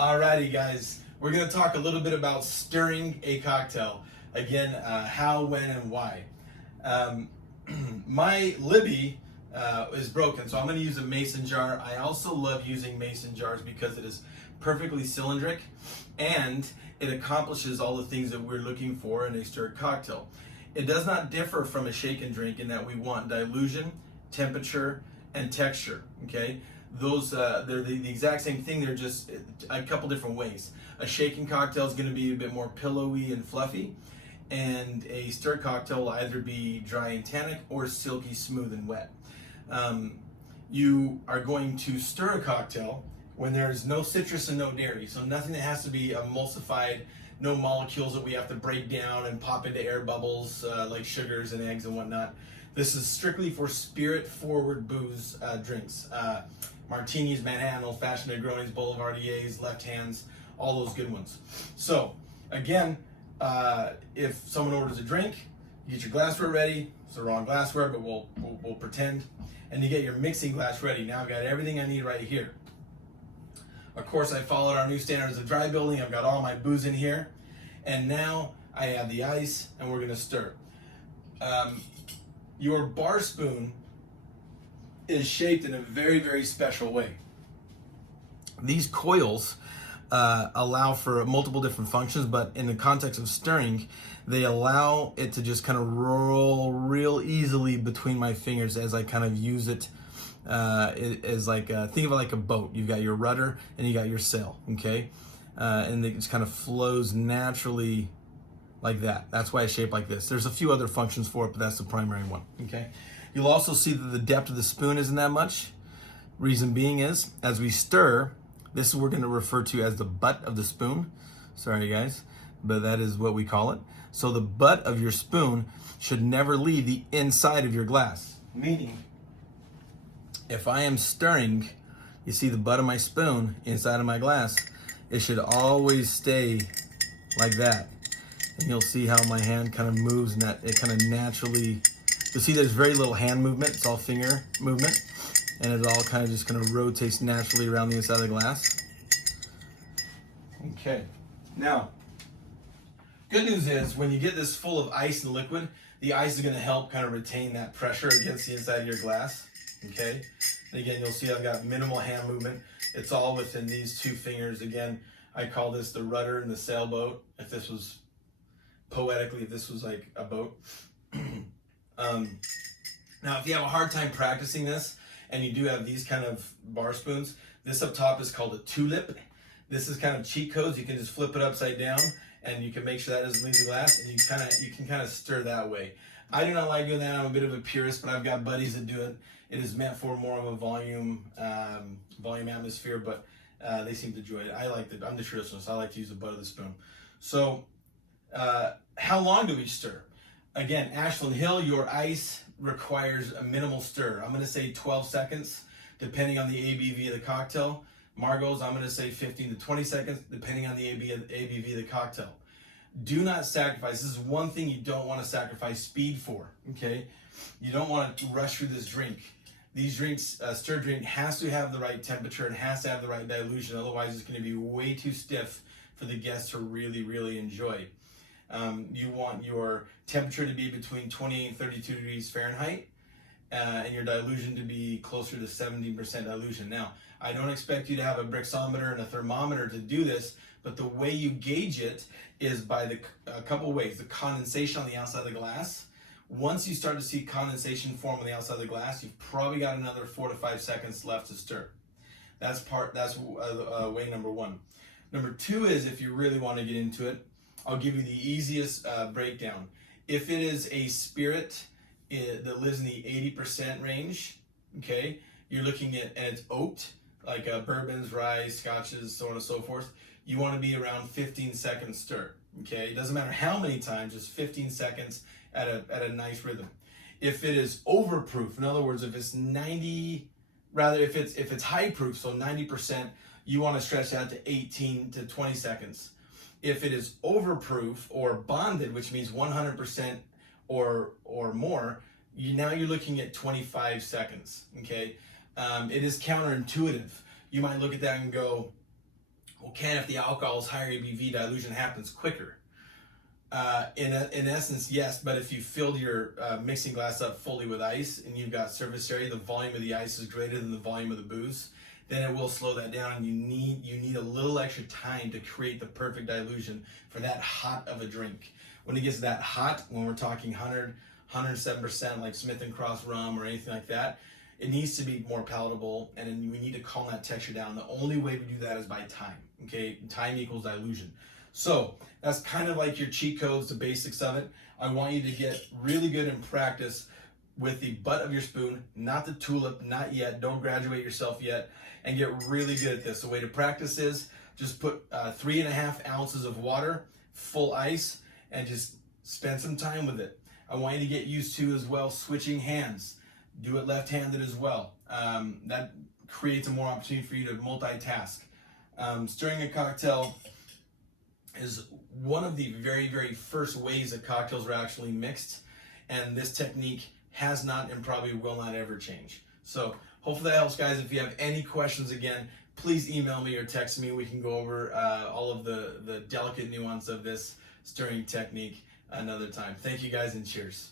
Alrighty, guys, we're going to talk a little bit about stirring a cocktail. Again, how, when, and why. Um, my Libby is broken, so I'm going to use a mason jar. I also love using mason jars because it is perfectly cylindric and it accomplishes all the things that we're looking for in a stirred cocktail. It does not differ from a shake and drink in that we want dilution, temperature, and texture. Okay, those they're the exact same thing. They're just a couple different ways. A shaken cocktail is going to be a bit more pillowy and fluffy, and a stirred cocktail will either be dry and tannic or silky smooth and wet. You are going to stir a cocktail when there's no citrus and no dairy, so nothing that has to be emulsified, no molecules that we have to break down and pop into air bubbles like sugars and eggs and whatnot. This is strictly for spirit-forward booze drinks. Martinis, Manhattan, Old Fashioned, Negronis, Boulevardiers, Left Hands, all those good ones. So again, if someone orders a drink, you get your glassware ready. It's the wrong glassware, but we'll pretend. And you get your mixing glass ready. Now I've got everything I need right here. Of course, I followed our new standards of dry building. I've got all my booze in here. And now I have the ice, and we're gonna stir. Your bar spoon is shaped in a very, very special way. These coils allow for multiple different functions, but in the context of stirring, they allow it to just kind of roll real easily between my fingers as I kind of use it. It is like think of it like a boat. You've got your rudder and you got your sail, okay, and it just kind of flows naturally like that. That's why it's shaped like this. There's a few other functions for it, but that's the primary one, okay. You'll also see that the depth of the spoon isn't that much. Reason being is, as we stir, this is what we're going to refer to as the butt of the spoon. Sorry guys, but that is what we call it. So the butt of your spoon should never leave the inside of your glass. Meaning, if I am stirring, you see the butt of my spoon inside of my glass, it should always stay like that. And you'll see how my hand kind of moves and that it kind of naturally, you'll see there's very little hand movement, it's all finger movement. And it all kind of just kind of rotates naturally around the inside of the glass. Okay, now, good news is when you get this full of ice and liquid, the ice is going to help kind of retain that pressure against the inside of your glass. Okay, and again, you'll see I've got minimal hand movement. It's all within these two fingers. Again, I call this the rudder and the sailboat. If this was poetically, if this was like a boat. Now, if you have a hard time practicing this, and you do have these kind of bar spoons, this up top is called a tulip. This is kind of cheat codes. You can just flip it upside down, and you can make sure that doesn't leave the glass, and you can kind of stir that way. I do not like doing that. I'm a bit of a purist, but I've got buddies that do it. It is meant for more of a volume atmosphere, but they seem to enjoy it. I'm the traditionalist. I like to use the butt of the spoon. So, how long do we stir? Again, Ashland Hill, your ice requires a minimal stir. I'm going to say 12 seconds, depending on the ABV of the cocktail. Margot's, I'm going to say 15 to 20 seconds, depending on the ABV of the cocktail. Do not sacrifice. This is one thing you don't want to sacrifice speed for, okay? You don't want to rush through this drink. These drinks, stirred drink has to have the right temperature and has to have the right dilution. Otherwise, it's going to be way too stiff for the guests to really, really enjoy. You want your temperature to be between 28 and 32 degrees Fahrenheit, and your dilution to be closer to 70% dilution. Now, I don't expect you to have a Brixometer and a thermometer to do this, but the way you gauge it is by a couple ways. The condensation on the outside of the glass. Once you start to see condensation form on the outside of the glass, you've probably got another 4 to 5 seconds left to stir. That's way number one. Number two is, if you really want to get into it, I'll give you the easiest breakdown. If it is a spirit that lives in the 80% range, okay, you're looking at, and it's oaked, like bourbons, rye, scotches, so on and so forth, you want to be around 15 seconds stir, okay? It doesn't matter how many times, just 15 seconds at a nice rhythm. If it is overproof, in other words, if it's if it's high proof, so 90%, you want to stretch out to 18 to 20 seconds. If it is overproof or bonded, which means 100% or more, now you're looking at 25 seconds, okay? It is counterintuitive. You might look at that and go, Well, if the alcohol is higher ABV, dilution happens quicker? In essence, yes, but if you filled your mixing glass up fully with ice and you've got surface area, the volume of the ice is greater than the volume of the booze, then it will slow that down, and you need a little extra time to create the perfect dilution for that hot of a drink. When it gets that hot, when we're talking 107% like Smith and Cross rum or anything like that, it needs to be more palatable, and then we need to calm that texture down. The only way we do that is by time. Okay, time equals dilution. So that's kind of like your cheat codes, the basics of it. I want you to get really good in practice with the butt of your spoon, not the tulip, not yet. Don't graduate yourself yet, and get really good at this. The way to practice is just put 3.5 ounces of water, full ice, and just spend some time with it. I want you to get used to as well switching hands. Do it left-handed as well. That creates a more opportunity for you to multitask. Stirring a cocktail is one of the very, very first ways that cocktails are actually mixed, and this technique has not and probably will not ever change. So hopefully that helps, guys. If you have any questions, again, please email me or text me. We can go over all of the delicate nuance of this stirring technique another time. Thank you, guys, and cheers.